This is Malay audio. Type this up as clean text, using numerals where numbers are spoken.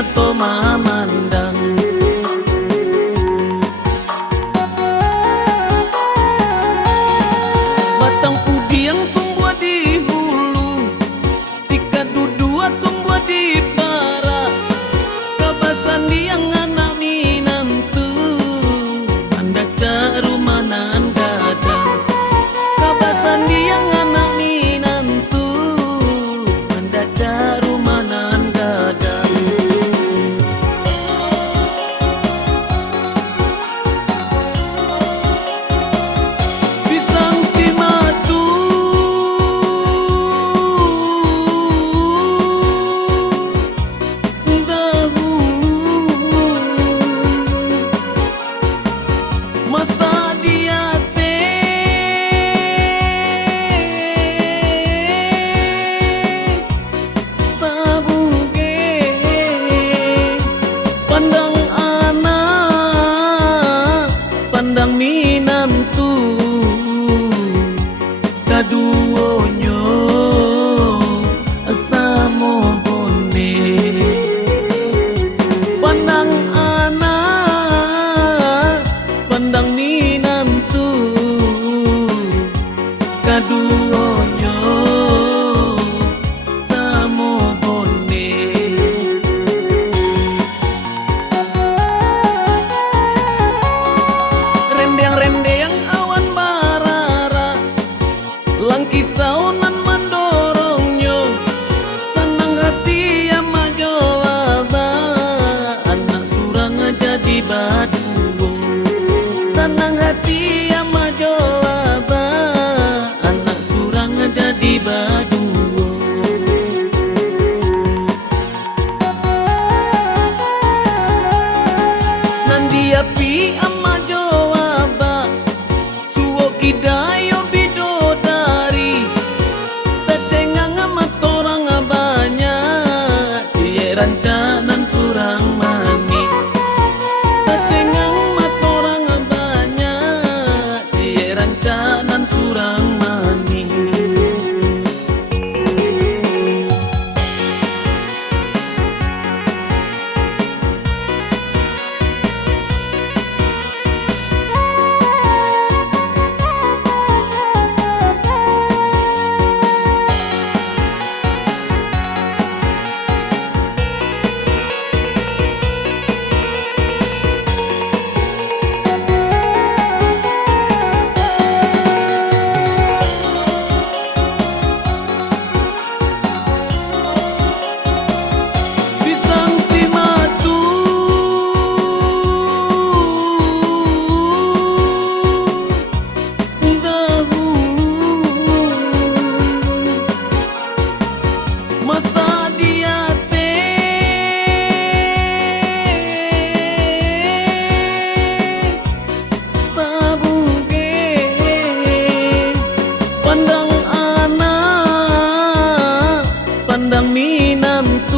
mato mamandang. Batang pudi yang tumbuh di hulu, sikat dudua tumbuh di barat, kabasan yang anak minantu, anda caru manan gadang. Kabasan yang anak minantu, anda caru manan gadang. Pisang si matu dahulu masa dia tabuge pandang anak pandang minantu kaduonyo asamo bonde. Pandang anak pandang minantu kaduonyo samo bonde. Rendeang-rendeang awan barara, langkisaunan mendorongnya, senang hati yang majawaba, anak surang jadi baduo. Senang hati yang majawaba, anak surang jadi baduo. Nandi api amma jawaba, suwo kidayo bidodari, tacengang amat orang banyak, cie rancanan surang mani. Tacengang amat orang banyak, cie rancanan surang mani. Pisang si matu dahulu masa dia tabuge pandang anak pandang minantu